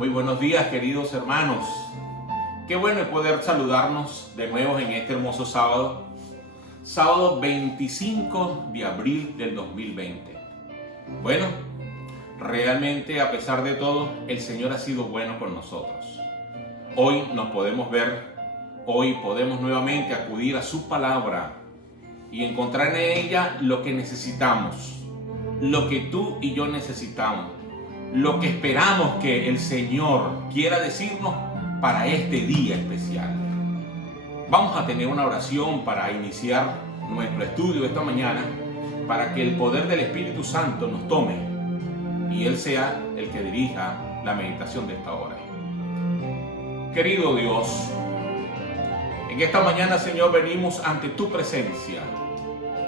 Muy buenos días, queridos hermanos. Qué bueno poder saludarnos de nuevo en este hermoso sábado. Sábado 25 de abril del 2020. Bueno, realmente a pesar de todo, el Señor ha sido bueno con nosotros. Hoy nos podemos ver, hoy podemos nuevamente acudir a su palabra y encontrar en ella lo que necesitamos, lo que tú y yo necesitamos, lo que esperamos que el Señor quiera decirnos para este día especial. Vamos a tener una oración para iniciar nuestro estudio esta mañana, para que el poder del Espíritu Santo nos tome y Él sea el que dirija la meditación de esta hora. Querido Dios, en esta mañana, Señor, venimos ante tu presencia,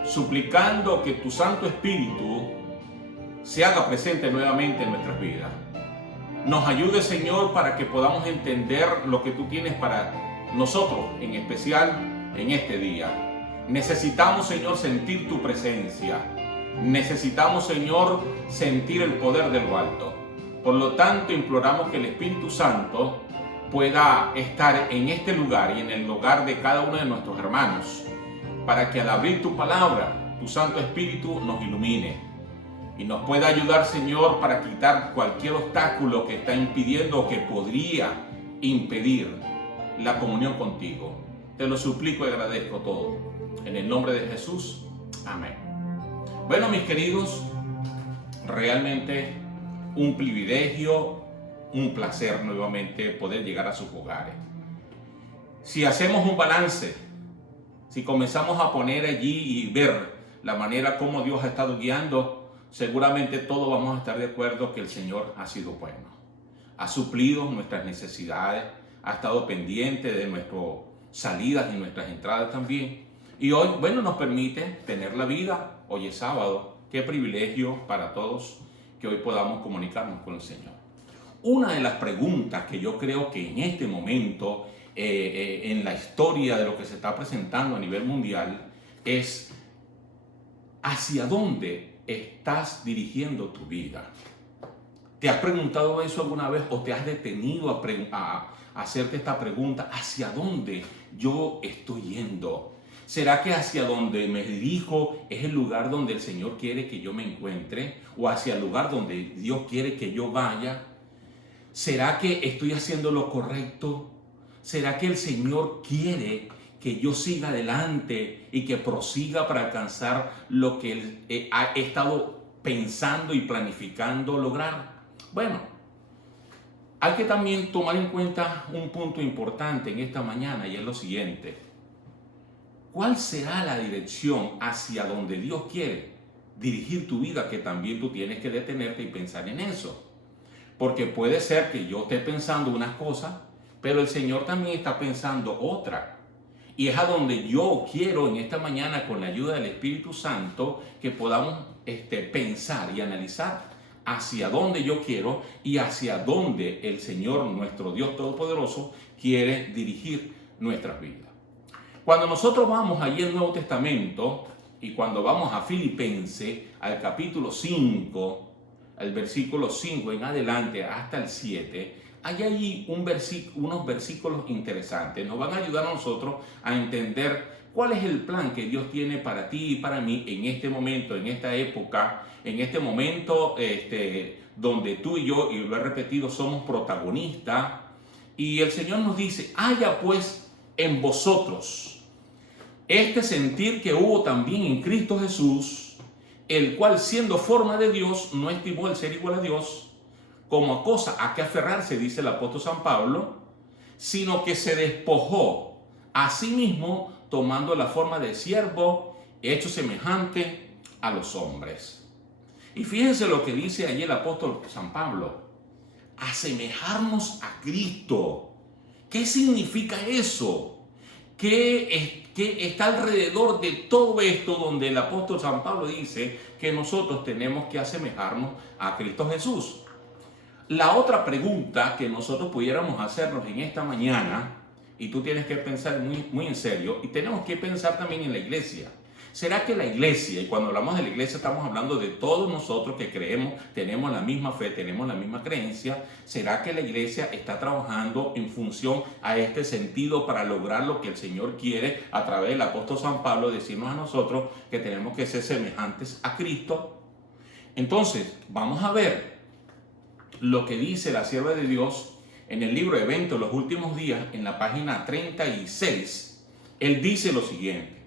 suplicando que tu Santo Espíritu se haga presente nuevamente en nuestras vidas. Nos ayude, Señor, para que podamos entender lo que tú tienes para nosotros, en especial en este día. Necesitamos, Señor, sentir tu presencia. Necesitamos, Señor, sentir el poder de lo alto. Por lo tanto, imploramos que el Espíritu Santo pueda estar en este lugar y en el hogar de cada uno de nuestros hermanos, para que al abrir tu palabra, tu Santo Espíritu nos ilumine y nos pueda ayudar, Señor, para quitar cualquier obstáculo que está impidiendo o que podría impedir la comunión contigo. Te lo suplico y agradezco todo. En el nombre de Jesús. Amén. Bueno, mis queridos, realmente un privilegio, un placer nuevamente poder llegar a sus hogares. Si hacemos un balance, si comenzamos a poner allí y ver la manera como Dios ha estado guiando, seguramente todos vamos a estar de acuerdo que el Señor ha sido bueno. Ha suplido nuestras necesidades, ha estado pendiente de nuestras salidas y nuestras entradas también. Y hoy, bueno, nos permite tener la vida. Hoy es sábado. Qué privilegio para todos que hoy podamos comunicarnos con el Señor. Una de las preguntas que yo creo que en este momento, en la historia de lo que se está presentando a nivel mundial, es ¿hacia dónde estás dirigiendo tu vida? ¿Te has preguntado eso alguna vez o te has detenido a hacerte esta pregunta? ¿Hacia dónde yo estoy yendo? ¿Será que hacia donde me dirijo es el lugar donde el Señor quiere que yo me encuentre? ¿O hacia el lugar donde Dios quiere que yo vaya? ¿Será que estoy haciendo lo correcto? ¿Será que el Señor quiere que yo siga adelante y que prosiga para alcanzar lo que Él ha estado pensando y planificando lograr? Bueno, hay que también tomar en cuenta un punto importante en esta mañana, y es lo siguiente. ¿Cuál será la dirección hacia donde Dios quiere dirigir tu vida? Que también tú tienes que detenerte y pensar en eso. Porque puede ser que yo esté pensando unas cosas, pero el Señor también está pensando otra. Y es a donde yo quiero en esta mañana, con la ayuda del Espíritu Santo, que podamos pensar y analizar hacia dónde yo quiero y hacia dónde el Señor, nuestro Dios Todopoderoso, quiere dirigir nuestras vidas. Cuando nosotros vamos allí al Nuevo Testamento y cuando vamos a Filipenses, al capítulo 5, al versículo 5 en adelante hasta el 7, hay allí unos versículos interesantes. Nos van a ayudar a nosotros a entender cuál es el plan que Dios tiene para ti y para mí en este momento, en esta época, en este momento donde tú y yo, y lo he repetido, somos protagonistas. Y el Señor nos dice: haya pues en vosotros este sentir que hubo también en Cristo Jesús, el cual, siendo forma de Dios, no estimó el ser igual a Dios como a cosa a que aferrarse, dice el apóstol San Pablo, sino que se despojó a sí mismo, tomando la forma de siervo, hecho semejante a los hombres. Y fíjense lo que dice allí el apóstol San Pablo: asemejarnos a Cristo. ¿Qué significa eso? ¿Qué está alrededor de todo esto, donde el apóstol San Pablo dice que nosotros tenemos que asemejarnos a Cristo Jesús? La otra pregunta que nosotros pudiéramos hacernos en esta mañana, y tú tienes que pensar muy, muy en serio, y tenemos que pensar también en la iglesia, ¿Será que la iglesia, y cuando hablamos de la iglesia estamos hablando de todos nosotros que creemos, tenemos la misma fe, tenemos la misma creencia, será que la iglesia está trabajando en función a este sentido para lograr lo que el Señor quiere a través del apóstol San Pablo, decirnos a nosotros que tenemos que ser semejantes a Cristo? Entonces, vamos a ver lo que dice la sierva de Dios en el libro Eventos de los Últimos Días, en la página 36. Él dice lo siguiente.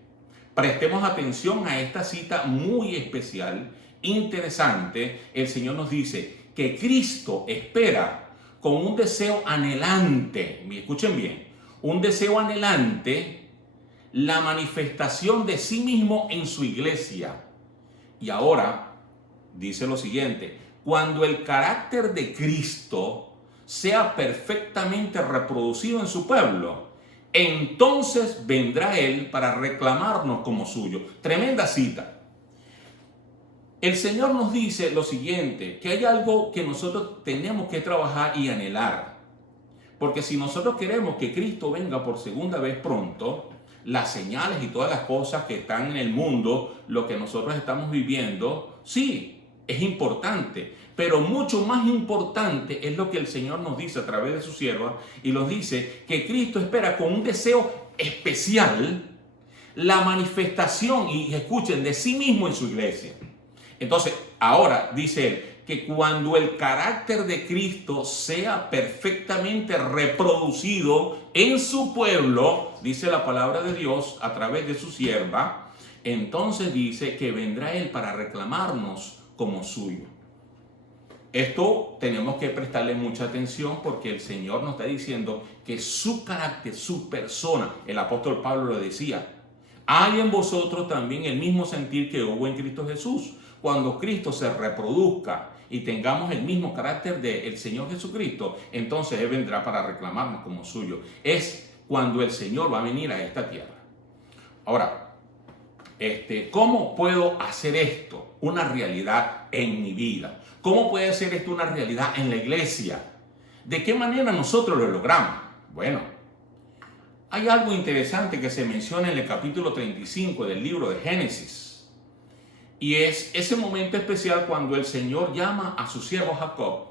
Prestemos atención a esta cita muy especial, interesante. El Señor nos dice que Cristo espera con un deseo anhelante, escuchen bien, un deseo anhelante, la manifestación de sí mismo en su iglesia. Y ahora dice lo siguiente: cuando el carácter de Cristo sea perfectamente reproducido en su pueblo, entonces vendrá Él para reclamarnos como suyo. Tremenda cita. El Señor nos dice lo siguiente, que hay algo que nosotros tenemos que trabajar y anhelar. Porque si nosotros queremos que Cristo venga por segunda vez pronto, las señales y todas las cosas que están en el mundo, lo que nosotros estamos viviendo, sí, es importante. Pero mucho más importante es lo que el Señor nos dice a través de su sierva, y nos dice que Cristo espera con un deseo especial la manifestación, y escuchen, de sí mismo en su iglesia. Entonces, ahora dice él que cuando el carácter de Cristo sea perfectamente reproducido en su pueblo, dice la palabra de Dios a través de su sierva, entonces dice que vendrá Él para reclamarnos como suyo. Esto tenemos que prestarle mucha atención porque el Señor nos está diciendo que su carácter, su persona, el apóstol Pablo lo decía, hay en vosotros también el mismo sentir que hubo en Cristo Jesús. Cuando Cristo se reproduzca y tengamos el mismo carácter del Señor Jesucristo, entonces Él vendrá para reclamarnos como suyo. Es cuando el Señor va a venir a esta tierra. Ahora, ¿cómo puedo hacer esto una realidad en mi vida? ¿Cómo puede ser esto una realidad en la iglesia? ¿De qué manera nosotros lo logramos? Bueno, hay algo interesante que se menciona en el capítulo 35 del libro de Génesis. Y es ese momento especial cuando el Señor llama a su siervo Jacob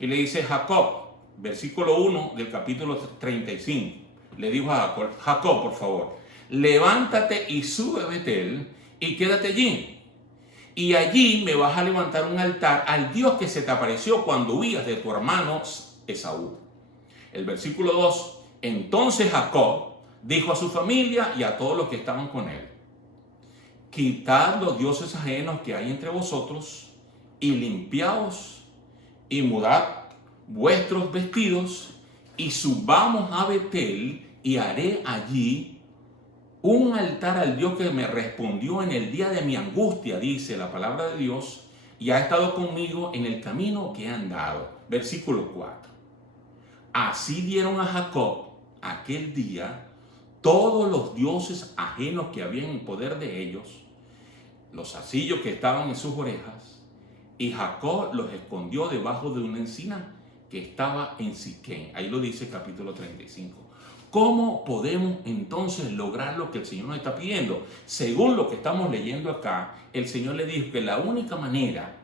y le dice: Jacob, versículo 1 del capítulo 35, le dijo a Jacob: Jacob, por favor, levántate y sube a Betel y quédate allí. Y allí me vas a levantar un altar al Dios que se te apareció cuando huías de tu hermano Esaú. El versículo 2, entonces Jacob dijo a su familia y a todos los que estaban con él: quitad los dioses ajenos que hay entre vosotros y limpiaos y mudad vuestros vestidos y subamos a Betel y haré allí un altar al Dios que me respondió en el día de mi angustia, dice la palabra de Dios, y ha estado conmigo en el camino que he andado. Versículo 4. Así dieron a Jacob aquel día todos los dioses ajenos que habían en poder de ellos, los zarcillos que estaban en sus orejas, y Jacob los escondió debajo de una encina que estaba en Siquén. Ahí lo dice el capítulo 35. ¿Cómo podemos entonces lograr lo que el Señor nos está pidiendo? Según lo que estamos leyendo acá, el Señor le dijo que la única manera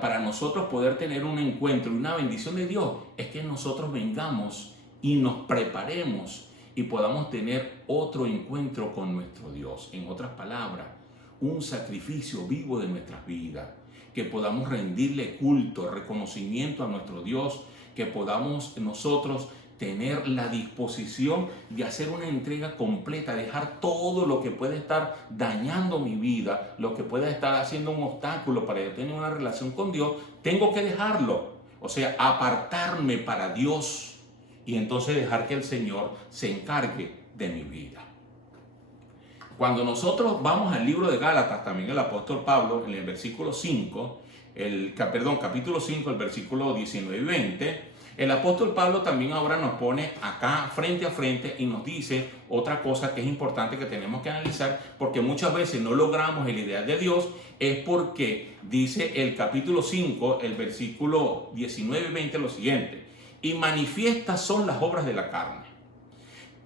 para nosotros poder tener un encuentro y una bendición de Dios es que nosotros vengamos y nos preparemos y podamos tener otro encuentro con nuestro Dios. En otras palabras, un sacrificio vivo de nuestras vidas, que podamos rendirle culto, reconocimiento a nuestro Dios, que podamos nosotros tener la disposición de hacer una entrega completa, dejar todo lo que puede estar dañando mi vida, lo que pueda estar haciendo un obstáculo para yo tener una relación con Dios, tengo que dejarlo. O sea, apartarme para Dios y entonces dejar que el Señor se encargue de mi vida. Cuando nosotros vamos al libro de Gálatas, también el apóstol Pablo, en el versículo 5, capítulo 5, el versículo 19 y 20, el apóstol Pablo también ahora nos pone acá frente a frente y nos dice otra cosa que es importante que tenemos que analizar, porque muchas veces no logramos el ideal de Dios, es porque dice el capítulo 5, el versículo 19 y 20 lo siguiente: y manifiestas son las obras de la carne,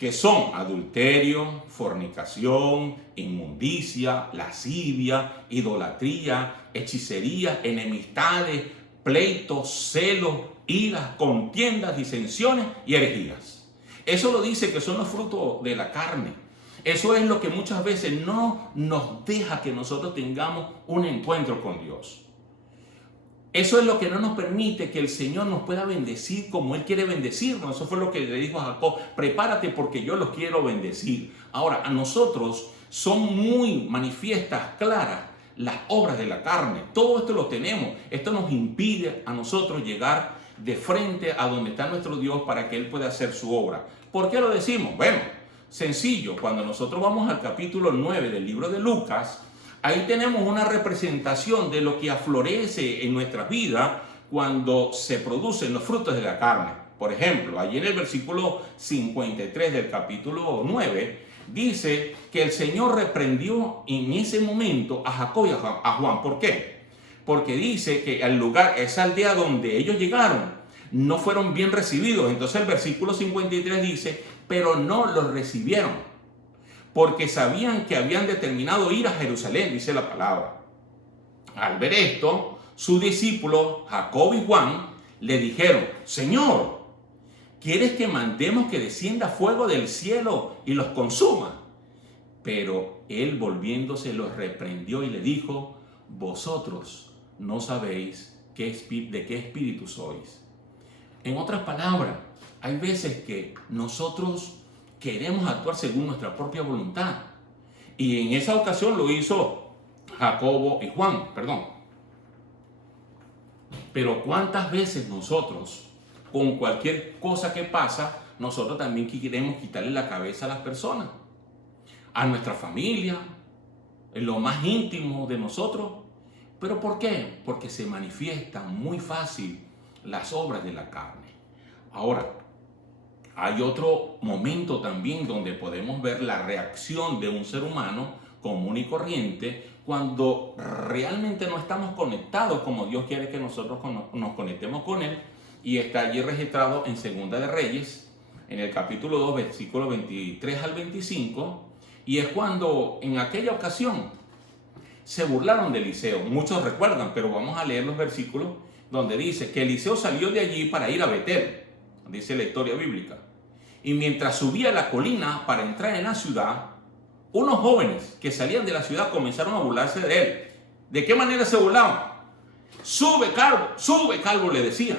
que son adulterio, fornicación, inmundicia, lascivia, idolatría, hechicería, enemistades, pleitos, celos, iras, contiendas, disensiones y herejías. Eso lo dice que son los frutos de la carne. Eso es lo que muchas veces no nos deja que nosotros tengamos un encuentro con Dios. Eso es lo que no nos permite que el Señor nos pueda bendecir como Él quiere bendecirnos. Eso fue lo que le dijo a Jacob: prepárate porque yo los quiero bendecir. Ahora, a nosotros son muy manifiestas, claras, las obras de la carne. Todo esto lo tenemos. Esto nos impide a nosotros llegar de frente a donde está nuestro Dios para que Él pueda hacer su obra. ¿Por qué lo decimos? Bueno, sencillo. Cuando nosotros vamos al capítulo 9 del libro de Lucas, ahí tenemos una representación de lo que aflorece en nuestra vida cuando se producen los frutos de la carne. Por ejemplo, allí en el versículo 53 del capítulo 9, dice que el Señor reprendió en ese momento a Jacob y a Juan. ¿Por qué? Porque dice que al lugar, esa aldea donde ellos llegaron, no fueron bien recibidos. Entonces el versículo 53 dice: pero no los recibieron, porque sabían que habían determinado ir a Jerusalén, dice la palabra. Al ver esto, sus discípulos, Jacob y Juan, le dijeron: Señor, ¿quieres que mandemos que descienda fuego del cielo y los consuma? Pero él, volviéndose, los reprendió y le dijo: vosotros no sabéis de qué espíritu sois. En otras palabras, hay veces que nosotros queremos actuar según nuestra propia voluntad. Y en esa ocasión lo hizo Jacobo y Juan, Pero ¿cuántas veces nosotros, con cualquier cosa que pasa, nosotros también queremos quitarle la cabeza a las personas? A nuestra familia, en lo más íntimo de nosotros. ¿Pero por qué? Porque se manifiestan muy fácil las obras de la carne. Ahora, hay otro momento también donde podemos ver la reacción de un ser humano común y corriente cuando realmente no estamos conectados como Dios quiere que nosotros nos conectemos con Él, y está allí registrado en Segunda de Reyes, en el capítulo 2, versículos 23 al 25, y es cuando en aquella ocasión se burlaron de Eliseo. Muchos recuerdan, pero vamos a leer los versículos donde dice que Eliseo salió de allí para ir a Betel, dice la historia bíblica. Y mientras subía la colina para entrar en la ciudad, unos jóvenes que salían de la ciudad comenzaron a burlarse de él. ¿De qué manera se burlaban? Sube calvo, le decían.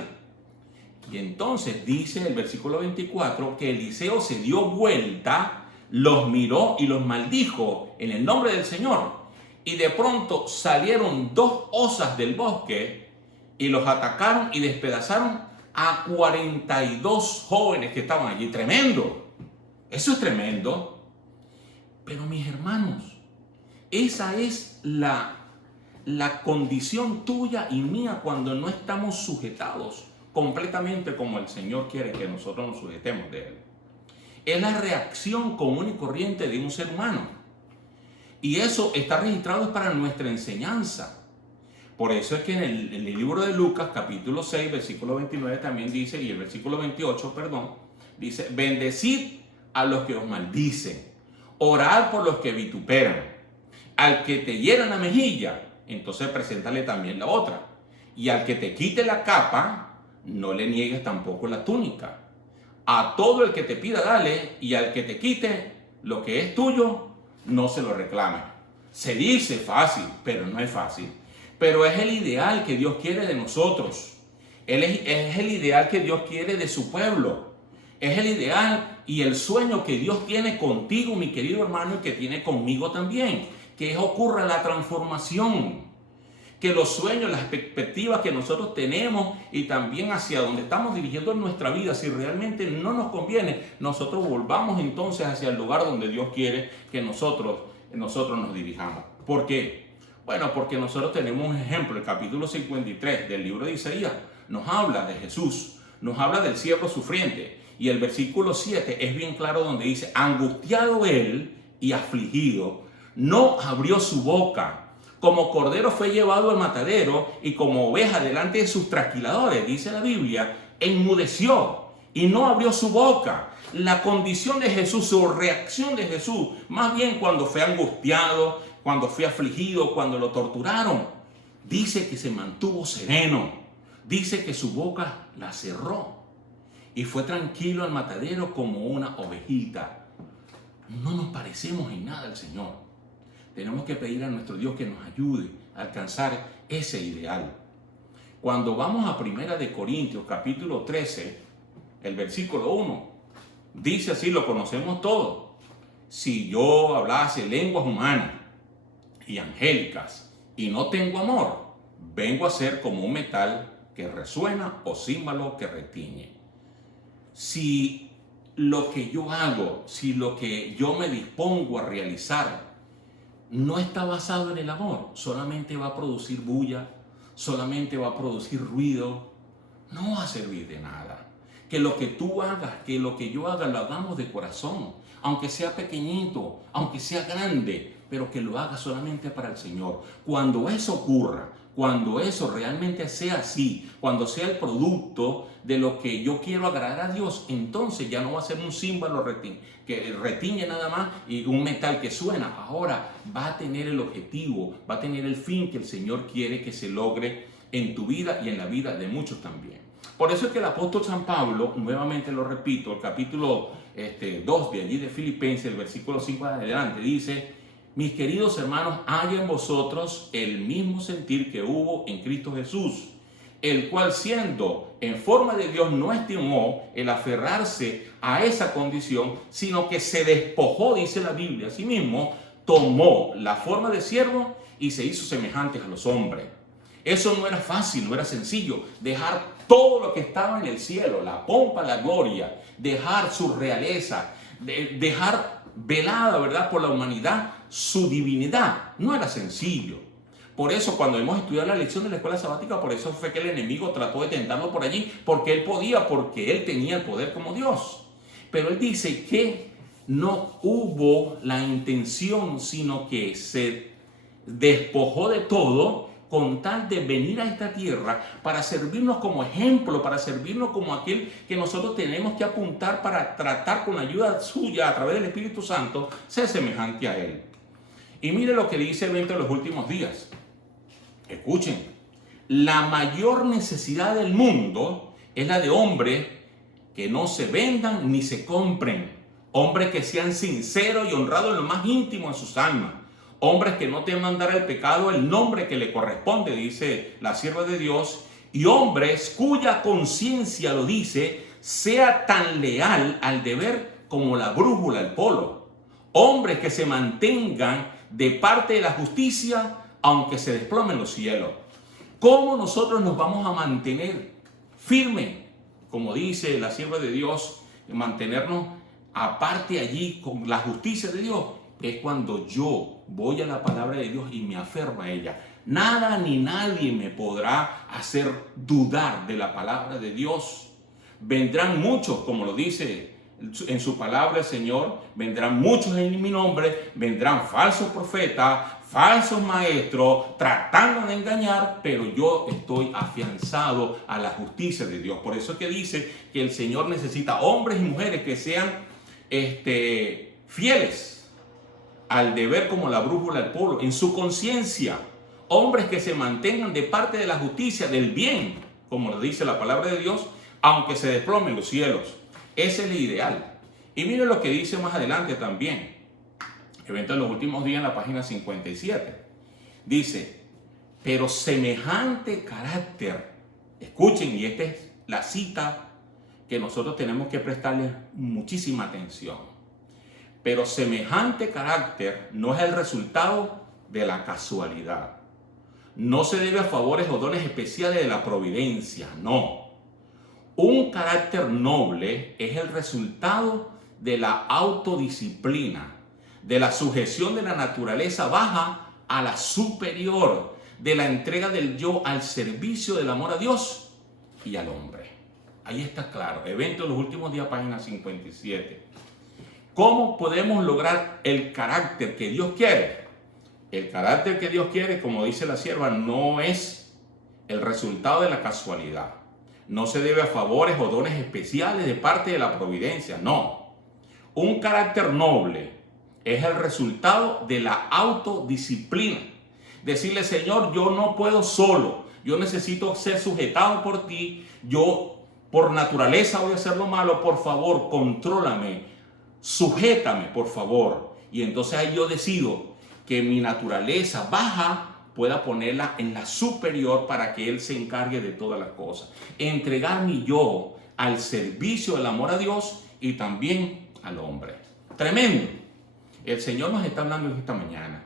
Y entonces dice el versículo 24 que Eliseo se dio vuelta, los miró y los maldijo en el nombre del Señor. Y de pronto salieron 2 osas del bosque y los atacaron y despedazaron a 42 jóvenes que estaban allí. Tremendo. Eso es tremendo. Pero mis hermanos, esa es la condición tuya y mía cuando no estamos sujetados completamente como el Señor quiere que nosotros nos sujetemos de Él. Es la reacción común y corriente de un ser humano. Y eso está registrado para nuestra enseñanza. Por eso es que en el libro de Lucas, capítulo 6, versículo 29 también dice, y el versículo 28, dice: bendecid a los que os maldicen, orad por los que vituperan, al que te hieran la mejilla, entonces preséntale también la otra, y al que te quite la capa, no le niegues tampoco la túnica. A todo el que te pida dale, y al que te quite lo que es tuyo, no se lo reclame. Se dice fácil, pero no es fácil. Pero es el ideal que Dios quiere de nosotros. Es el ideal que Dios quiere de su pueblo. Es el ideal y el sueño que Dios tiene contigo, mi querido hermano, y que tiene conmigo también. Que ocurra la transformación. Que los sueños, las perspectivas que nosotros tenemos y también hacia donde estamos dirigiendo nuestra vida, si realmente no nos conviene, nosotros volvamos entonces hacia el lugar donde Dios quiere que nosotros nos dirijamos. ¿Por qué? Bueno, porque nosotros tenemos un ejemplo. El capítulo 53 del libro de Isaías nos habla de Jesús, nos habla del siervo sufriente. Y el versículo 7 es bien claro donde dice: angustiado él y afligido, no abrió su boca. Como cordero fue llevado al matadero y como oveja delante de sus trasquiladores, dice la Biblia, enmudeció y no abrió su boca. La condición de Jesús, su reacción de Jesús, más bien cuando fue angustiado, cuando fue afligido, cuando lo torturaron, dice que se mantuvo sereno, dice que su boca la cerró y fue tranquilo al matadero como una ovejita. No nos parecemos en nada al Señor. Tenemos que pedir a nuestro Dios que nos ayude a alcanzar ese ideal. Cuando vamos a 1 Corintios capítulo 13, el versículo 1, dice así, lo conocemos todos: si yo hablase lenguas humanas y angélicas y no tengo amor, vengo a ser como un metal que resuena o címbalo que retiñe. Si lo que yo hago, si lo que yo me dispongo a realizar no está basado en el amor, solamente va a producir bulla, solamente va a producir ruido, no va a servir de nada. Que lo que tú hagas, que lo que yo haga, lo hagamos de corazón, aunque sea pequeñito, aunque sea grande, pero que lo haga solamente para el Señor. Cuando eso ocurra, cuando eso realmente sea así, cuando sea el producto de lo que yo quiero agradar a Dios, entonces ya no va a ser un címbalo que retiñe nada más y un metal que suena. Ahora va a tener el objetivo, va a tener el fin que el Señor quiere que se logre en tu vida y en la vida de muchos también. Por eso es que el apóstol San Pablo, nuevamente lo repito, el capítulo 2 de allí de Filipenses, el versículo 5 adelante, dice: mis queridos hermanos, haya en vosotros el mismo sentir que hubo en Cristo Jesús, el cual, siendo en forma de Dios, no estimó el aferrarse a esa condición, sino que se despojó, dice la Biblia, a sí mismo, tomó la forma de siervo y se hizo semejante a los hombres. Eso no era fácil, no era sencillo, dejar todo lo que estaba en el cielo, la pompa, la gloria, dejar su realeza, dejar velada, ¿verdad?, por la humanidad, su divinidad. No era sencillo. Por eso, cuando hemos estudiado la lección de la escuela sabática, por eso fue que el enemigo trató de tentarlo por allí, porque él podía, porque él tenía el poder como Dios. Pero él dice que no hubo la intención, sino que se despojó de todo con tal de venir a esta tierra para servirnos como ejemplo, para servirnos como aquel que nosotros tenemos que apuntar para tratar con la ayuda suya a través del Espíritu Santo, ser semejante a él. Y mire lo que dice el evento de los últimos días. Escuchen, la mayor necesidad del mundo es la de hombres que no se vendan ni se compren, hombres que sean sinceros y honrados en lo más íntimo de sus almas, hombres que no teman dar al pecado el nombre que le corresponde, dice la sierva de Dios, y hombres cuya conciencia, lo dice, sea tan leal al deber como la brújula al polo, hombres que se mantengan de parte de la justicia aunque se desplomen los cielos. ¿Cómo nosotros nos vamos a mantener firmes? Como dice la sierva de Dios, mantenernos aparte allí con la justicia de Dios, es cuando yo voy a la palabra de Dios y me aferro a ella. Nada ni nadie me podrá hacer dudar de la palabra de Dios. Vendrán muchos, como lo dice en su palabra el Señor, vendrán muchos en mi nombre, vendrán falsos profetas, falsos maestros, tratando de engañar, pero yo estoy afianzado a la justicia de Dios. Por eso es que dice que el Señor necesita hombres y mujeres que sean fieles al deber como la brújula al polo, en su conciencia, hombres que se mantengan de parte de la justicia, del bien, como lo dice la palabra de Dios, aunque se desplomen los cielos. Ese es el ideal. Y miren lo que dice más adelante también, evento de los últimos días, en la página 57. Dice: pero semejante carácter, escuchen, y esta es la cita que nosotros tenemos que prestarle muchísima atención. Pero semejante carácter no es el resultado de la casualidad. No se debe a favores o dones especiales de la providencia, no. Un carácter noble es el resultado de la autodisciplina, de la sujeción de la naturaleza baja a la superior, de la entrega del yo al servicio del amor a Dios y al hombre. Ahí está claro. Evento de los últimos días, página 57. ¿Cómo podemos lograr el carácter que Dios quiere? El carácter que Dios quiere, como dice la sierva, no es el resultado de la casualidad. no se debe a favores o dones especiales de parte de la providencia, no. Un carácter noble es el resultado de la autodisciplina. Decirle, Señor, yo no puedo solo, yo necesito ser sujetado por ti, yo por naturaleza voy a hacer lo malo, por favor, contrólame, sujétame, por favor. Y entonces ahí yo decido que mi naturaleza baja pueda ponerla en la superior para que Él se encargue de todas las cosas. Entregar mi yo al servicio del amor a Dios y también al hombre. Tremendo. El Señor nos está hablando esta mañana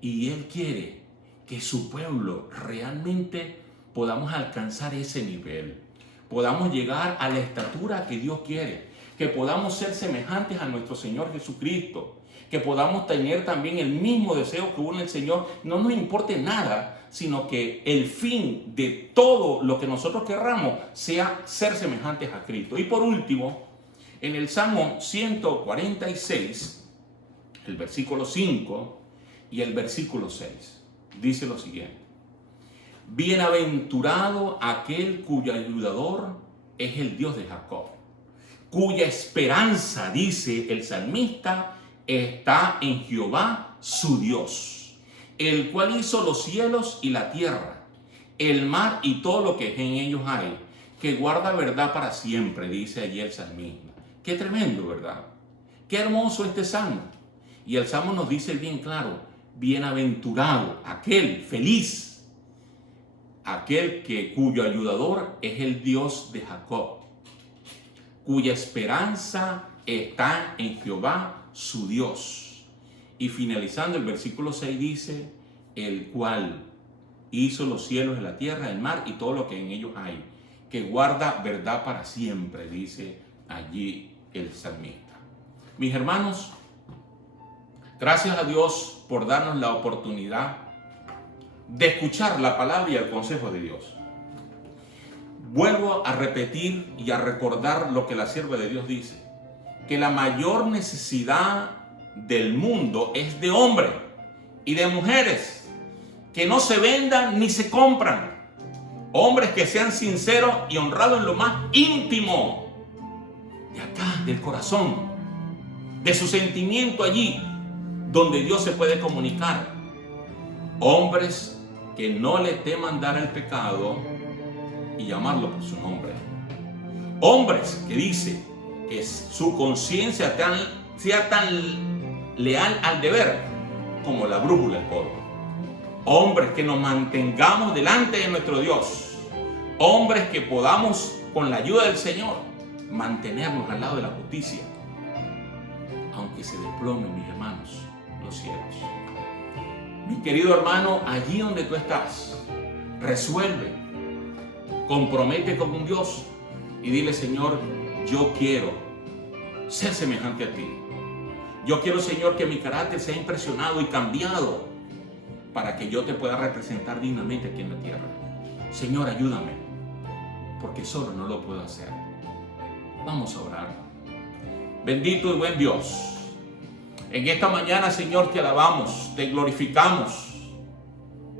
y Él quiere que su pueblo realmente podamos alcanzar ese nivel. Podamos llegar a la estatura que Dios quiere. Que podamos ser semejantes a nuestro Señor Jesucristo. Que podamos tener también el mismo deseo que hubo en el Señor. No nos importe nada, sino que el fin de todo lo que nosotros querramos sea ser semejantes a Cristo. Y por último, en el Salmo 146, el versículo 5 y el versículo 6, dice lo siguiente. Bienaventurado aquel cuyo ayudador es el Dios de Jacob, cuya esperanza, dice el salmista, está en Jehová su Dios, el cual hizo los cielos y la tierra, el mar y todo lo que en ellos hay, que guarda verdad para siempre, dice allí el salmista. Qué tremendo, ¿verdad? Qué hermoso este salmo. Y el salmo nos dice bien claro, bienaventurado, aquel feliz, aquel cuyo ayudador es el Dios de Jacob, cuya esperanza está en Jehová su Dios. Y finalizando el versículo 6 dice, el cual hizo los cielos y la tierra, el mar y todo lo que en ellos hay, que guarda verdad para siempre, dice allí el salmista. Mis hermanos, gracias a Dios por darnos la oportunidad de escuchar la palabra y el consejo de Dios. Vuelvo a repetir y a recordar lo que la sierva de Dios dice, que la mayor necesidad del mundo es de hombres y de mujeres que no se vendan ni se compran. Hombres que sean sinceros y honrados en lo más íntimo de acá, del corazón, de su sentimiento allí, donde Dios se puede comunicar. Hombres que no le teman dar el pecado y llamarlo por su nombre. Hombres que dice que su conciencia sea tan leal al deber como la brújula del polvo. Hombres que nos mantengamos delante de nuestro Dios. Hombres que podamos, con la ayuda del Señor, mantenernos al lado de la justicia. Aunque se desplomen, mis hermanos, los cielos. Mi querido hermano, allí donde tú estás, resuelve, compromete con un Dios y dile, Señor, yo quiero ser semejante a ti. Yo quiero, Señor, que mi carácter sea impresionado y cambiado para que yo te pueda representar dignamente aquí en la tierra. Señor, ayúdame, porque solo no lo puedo hacer. Vamos a orar. Bendito y buen Dios, en esta mañana, Señor, te alabamos, te glorificamos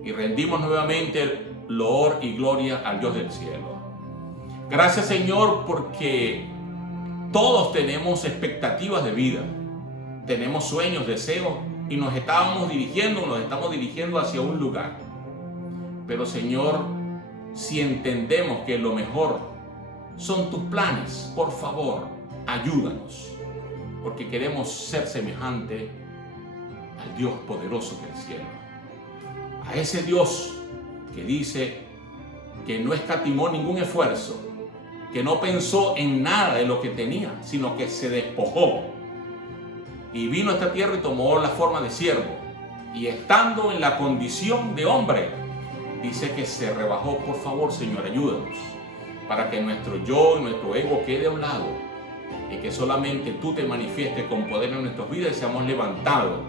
y rendimos nuevamente loor y gloria al Dios del cielo. Gracias, Señor, porque todos tenemos expectativas de vida, tenemos sueños, deseos y nos estamos dirigiendo hacia un lugar. Pero, Señor, si entendemos que lo mejor son tus planes, por favor, ayúdanos. Porque queremos ser semejante al Dios poderoso del cielo. A ese Dios que dice que no escatimó ningún esfuerzo, que no pensó en nada de lo que tenía, sino que se despojó. Y vino a esta tierra y tomó la forma de siervo. Y estando en la condición de hombre, dice que se rebajó. Por favor, Señor, ayúdanos. Para que nuestro yo y nuestro ego quede a un lado. Y que solamente tú te manifiestes con poder en nuestras vidas y seamos levantados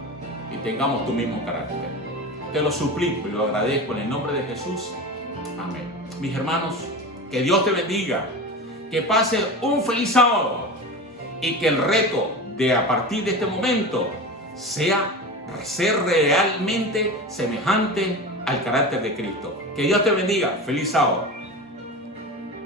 y tengamos tu mismo carácter. Te lo suplico y lo agradezco en el nombre de Jesús. Amén. Mis hermanos, que Dios te bendiga, que pase un feliz sábado y que el reto de a partir de este momento sea ser realmente semejante al carácter de Cristo. Que Dios te bendiga. Feliz sábado.